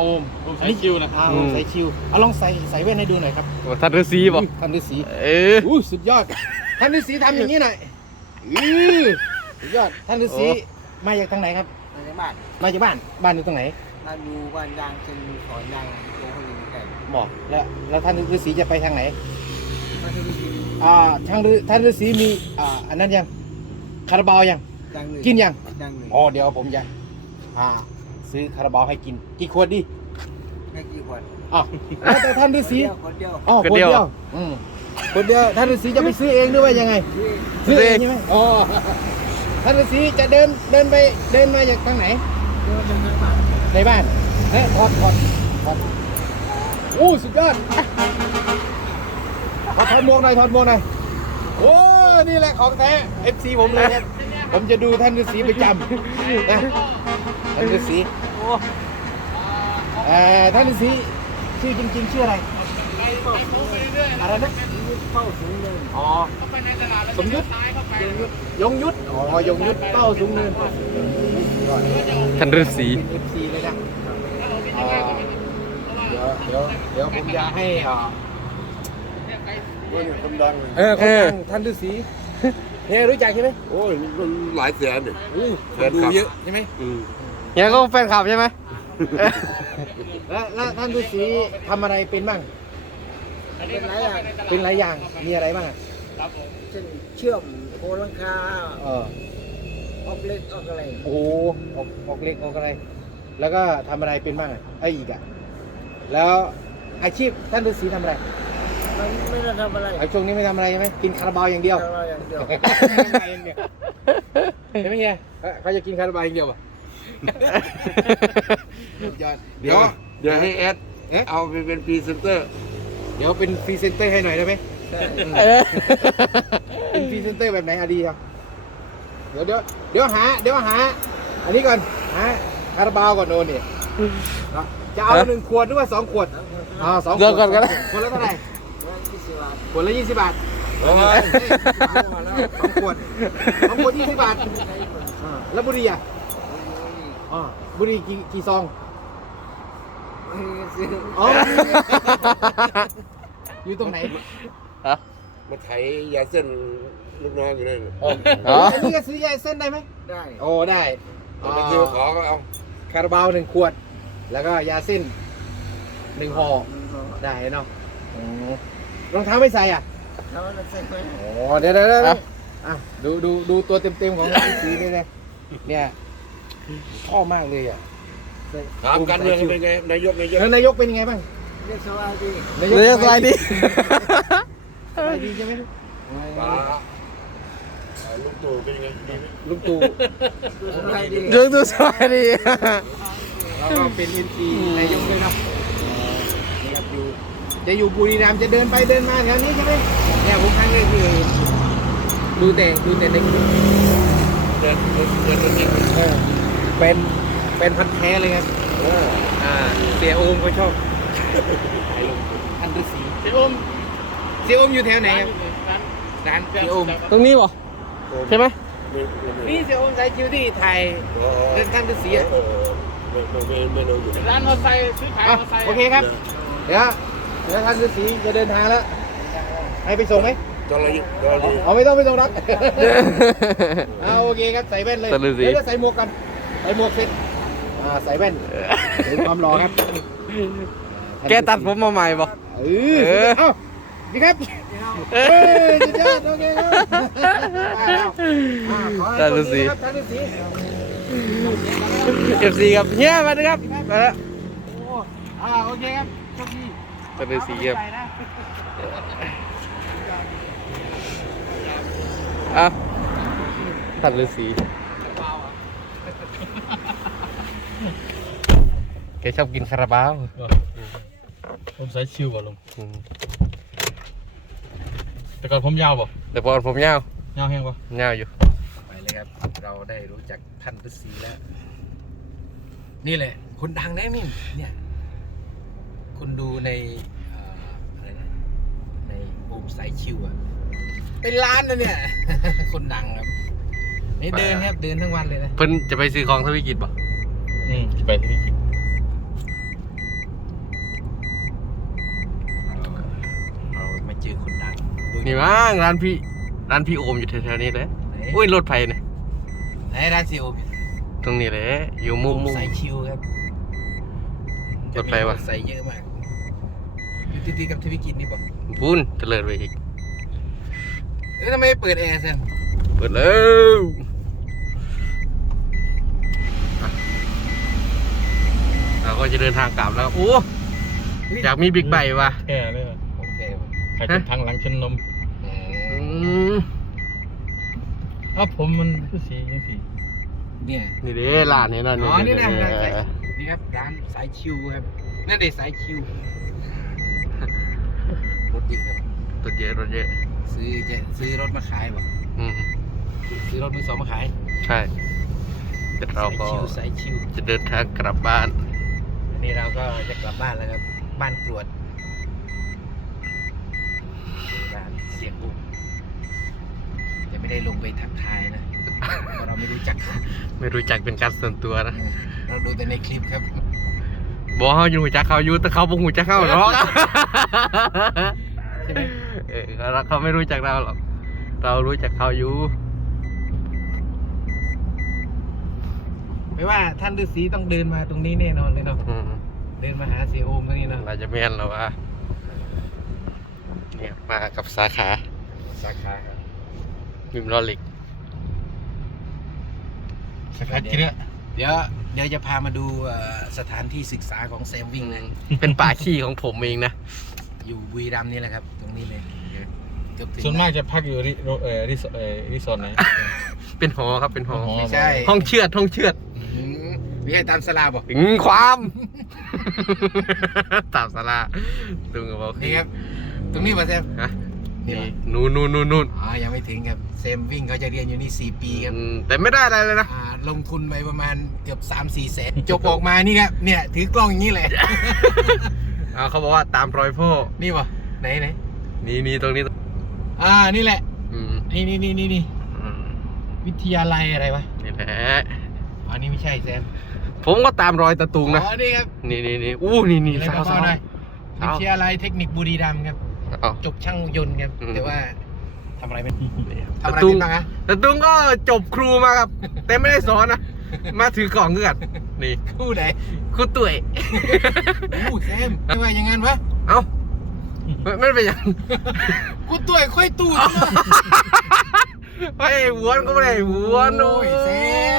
โอมโอมสายคิวนะอ่าอืม ใส่คิวเอาลองใส่ใส่แว่นให้ดูหน่อยครับโอ้ท่านฤาษีบ่ท่านฤาษีเออ อู้สุดยอด ท่านฤาษีทำอย่างนี้หน่อยอือสุดยอดท่านฤาษีโอ้ มาจากทางไหนครับมาจากบ้านมาจากบ้านบ้านอยู่ตรงไหนบ้านอยู่บ้านยางเชิงขอนยางโตคนหนึ่งแต่บอกแล้วแล้วท่านฤาษีจะไปทางไหนมาที่นี่อ่าทางฤท่านฤาษีมีอ่าอันนั้นยังคาราบาวยังยางหนึ่งกินยังยางหนึ่งอ๋อเดี๋ยวผมจะอ่า ซื้อคาราบาวให้กิน กี่ขวดดีไม่กี่คนอ้าวแล้วแต่ท่านฤาษีคนเดียวอ๋อคนเดียวอืมคนเดียวท่านฤาษีจะไปซื้อเองหรือว่ายังไงคนเดียวซื้อเองใช่ไหมอ๋อท่านฤาษีจะเดินเดินไปเดินมาจากทางไหนเดินทางบ้านในบ้านเฮ้ยถอดถอดถอดโอ้สุดยอดถอดถอดหมวกหน่อยถอดหมวกหน่อยโอ้นี่แหละของแท้ FC ผมเลยครับผมจะดูท่านฤาษีประจำนะ ท่านฤาษีเอ่อท่านฤาษีชื่อจริงๆชื่ออะไรอะไรนะเข้าสูงเนินอ๋อสมยุทธยงยุทธอ๋อยงยุทธเป้าสูงเนินท่านฤาษีเป็น FC เลยนะเอ่อเดี๋ยวเดี๋ยวเดี๋ยวผมจะให้อ่าคนดังเออคนดังท่านฤาษี เนี่ยรู้จักใช่ไหมโอ้ยมันหลายแสนเนี่ย อู้แฟนคลับดูเยอะใช่ไหมอืมเนี่ยก็แฟนคลับใช่ไหม แล้วแล้วท่านฤาษีทำอะไรเป็นบ้าง เป็นไรอะเป็นหลายอย่าง มีอะไรบ้างอะเช่นเชื่อมโคลังคาเออ ออกเล็กออกอะไรโอ้โหออกออกเล็กออกอะไร แล้วก็ทำอะไรเป็นบ้างอะไอ้อีกอะแล้วอาชีพท่านฤาษีทำอะไร มันไม่ได้ทำอะไรไอ้ช่วงนี้ไม่ทำอะไรใช่ไหมกินคาราบาวอย่างเดียวทำอะไรอย่างเดียวเห็นไหมเฮียเอ้ยเขาจะกินคาราบาวอย่างเดียวป่ะยอดเดี๋ยวเดี๋ยวให้แอดเอ๊ะเอาไปเป็นพรีเซนเตอร์ เดี๋ยวเป็นพรีเซนเตอร์ให้หน่อยได้ไหมเออเป็นพรีเซนเตอร์แบบไหนอะดีครับเดี๋ยวเดี๋ยวเดี๋ยวหา เดี๋ยวหา อันนี้ก่อนหาคาราบาวก่อนโดนเนี่ยเนาะจะเอาหนึ่งขวดหรือว่าสองขวดอ่าสองขวเดี๋ยวดก่อนก็ได้ขวดละเท่าไหร่ที่สิบบาท ขวดละยี่สิบบาทโอ้ยสองขวดสองขวดยี่สิบบาทอ่าแล้วบุหรี่อะอ่าบุหรี่กี่กี่ซองอ๋ออยู่ตรงไหนมาไถยาเส้นลูกน้องอยู่นั่นอ๋ออันนี้ก็ซื้อยาเส้นได้ไหมได้โอ้ได้ตอนนี้ที่มาขอก็เอาคาราบาวหนึ่งขวด แล้วก็ยาเส้นหนึ่งห่อได้เนาะอืม รองเท้าไม่ใส่อะเขาจะใส่ไปโอ้เดี๋ยวเดี๋ยวเดี๋ยวอะดูดูดูตัวเต็มๆของสีนี่เลยเนี่ยชอบมากเลยอะถามกันเมืองเป็นไงนายกนายกแล้วนายกเป็นยังไงบ้างเรียกสวัสดีนายเรียกอะไรดีสบายดีใช่ไหมป้าลูกตู่เป็นยังไงดีไหมลุงตู่ดูสบายดี เรื่องตัวสวัสดี เราก็เป็นเอ็นซีนายกเลยครับนี่ครับอยู่ จะอยู่บุรีรัมย์จะเดินไปเดินมาแถวนี้ใช่ไหมเนี่ยผมครั้งแรกคือดูแต่ดูแต่ในคลิปเดินเดินเดินเดินเดินเออเป็นเป็นพันธุ์แท้เลยครับอ่าเสียโอมเขาชอบท่านฤาษีเสียโอมเสียโอมอยู่แถวไหนครับร้านเสียโอมตรงนี้บ่ใช่ไหมนี่เสียโอมใส่คิวที่ไทยโอ้เรื่องท่านฤาษีอะอไม่ไม่ไม่ไม่รู้อยู่ร้านมอเตอร์ไซค์ซื้อขายมอเตอร์ไซค์โอเคครับเดี๋ยว เดี๋ยวท่านฤาษีจะเดินทางแล้ว ให้ไปส่งไหมจอระยิจอระยิอ๋อไม่ต้องไม่ต้องรับอ่าโอเคครับใส่แว่นเลยท่านฤาษี เดี๋ยวใส่หมวกกัน ใส่หมวกเสร็จอ่าใส่แว่นดูความหล่อครับแกตัดผมมาใหม่บ่เออสุดยอดเอ้าดีครับเอ้ยสุดยอดโอเคครับอ่าขอให้ท่านฤาษี โชคดีนะครับท่านฤาษีเอฟซีครับเฮียมาเลยครับมาแล้วโอ้อ่าโอเคครับโชคดี ท่านฤาษีครับไปนะอะท่านฤาษีแกชอบกินคาราบาวผมสายชิวกว่าลุงอืมแต่ก่อนผมยาวป่ะแต่พอผมยาวยาวแห้งป่ะยาวอยู่ ไปเลยครับ เราได้รู้จักท่านฤาษีแล้ว นี่แหละ คนดังแน่นี่เนี่ย คุณดูในอะไรนะในโฮมไซคิวอะเป็นร้านนะเนี่ย คนดังครับ นี่เดินครับเดินทั้งวันเลยนะเพิ่นจะไปซื้อของทวิกิจป่ะอืมไปทวิกิจเรามาเจอคนดังนี่มั้งร้านพี่ร้านพี่โอมอยู่แถวๆนี้เลยอุ้ยรถไฟเนี่ยไหนร้านซีโอมตรงนี้เลยอยู่มุมมุมไซคิวครับ รถไฟวะใส่เยอะมากอยู่ติดๆกับที่พี่กินนี่ป่ะพูนเจริญไปอีกเอ้ยทำไมไม่เปิดแอร์แซมเปิดแล้วอะเราก็จะเดินทางกลับแล้วโอ้อยากมีบิ๊กไบค์ว่ะแค่เลยว่ะโอเคว่ะใครเป็นทางหลังชนนมอือืมมอ้าวผมมันคือสียังสีเนี่ยนี่เด้ร้านนี้นะอ๋อนี่นะเด้ร้า นสายนี่ครับร้านสายชิวครับนั่นเด็สายชิวรถเยอะครับรถเยอะรถเยอะซื้อจะซื้อรถมาขายป่ะอืมซื้อรถมือสองมาขายใช่แต่เราสายก็ชิวสายชิวจะเดินทางกลับบ้านอันนี้เราก็จะกลับบ้านแล้วครับ บ้านกรวดร้านเสียงบุกจะไม่ได้ลงไปทักทายนะ เพราะเราไม่รู้จักไม่รู้จักเป็นการส่วนตัวนะเราดูแต่ในคลิปครับบอกเขาอยู่หูจักเขาอยู่แต่เขาบอกหูจักเขาหรอกใช่ไหมเออเขาเขาไม่รู้จักเราหรอกเรารู้จักเขาอยู่ไม่ว่าท่านฤาษีต้องเดินมาตรงนี้แน่นอนเลยเนาะอืมเดินมาหาเสียโอมตรงนี้เนาะเราจะแม่นเราว่าเนี่ยมากับสาขาสาขาครับมิมลอลิก สกัดกินเนี่ยเดี๋ยวเดี๋ยวจะพามาดูเอ่อสถานที่ศึกษาของแซมวิ่งนะเป็นป่าขี้ของผมเองนะ อยู่บุรีรัมย์นี่แหละครับ ตรงนี้เลยเดี๋ยวเกือบถึงส่วนมากจะพักอยู่รีโรเอ่อรีสเอ่อรีสอร์ทไหน เป็นหอครับเป็นหอหอ ไม่ใช่ห้องเชือดห้องเชือดอืมไม่ใช่ตามสลาบอกถึงความ ตามสาราตึงกับบอกนี่ครับ ตรงนี้ป่ะแซมฮะ นี่นี่ปะนู่นนู่นนู่นนู่นอ๋อยังไม่ถึงครับเซมวิ่งเขาจะเรียนอยู่นี่ 4 ปีครับ อืมแต่ไม่ได้อะไรเลยนะ อ่าลงทุนไปประมาณเกือบ 3 4แสนจบออกมานี่ครับ เนี่ย ถือกล้องอย่างนี้เลย อ่าเขาบอกว่าตามรอยพ่อนี่วะไหนไหนนี่นี่ตรงนี้อ่านี่แหละ อืมนี่นี่นี่นี่นี่อืมวิทยาลัยอะไรวะนี่แหละอ๋อนี่ไม่ใช่แซมผมก็ตามรอยตะตุงนะ อ๋อนี่ครับนี่นี่นี่อู้นี่นี่อะไรสาวเบาสาวๆหน่อยสาววิทยาลัยเทคนิคบุรีรัมย์ครับ เอา จบช่างยนต์ครับอืม แต่ว่าทำอะไรไม่นี่ทำอะไรตะตุงเป็นบ้างอะตะตุงก็จบครูมาครับ แต่ไม่ได้สอนนะ มาถือกล่องเงือนนี่คู่ไหนครูตุ๋ยอู้แซมไม่ว่าอย่างงั้นวะเอ้าไม่ไม่เป็นอย่างกูตัวค่อยตู้ไม่ให้หวนก็ไม่ได้หวนโอ้ยแซ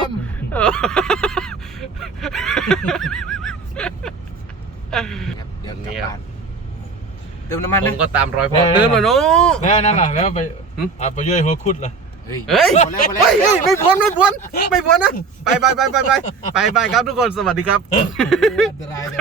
มเออครับเดี๋ยวกลับบ้าน เติมน้ำมันผนะมก็ตามรอยพ่อเตือนมาเนาะ แล้วนั่นล่ะแล้วไปหึ อ่าไปย่อยหัวคุดล่ะเฮ้ย เฮ้ยพอแล้วพอแล้ว เฮ้ยเฮ้ยไม่พ้นไม่พ้นไม่พ้นนะไปไปไปไปไปไปไปครับทุกคนสวัสดีครับ อันตรายเลย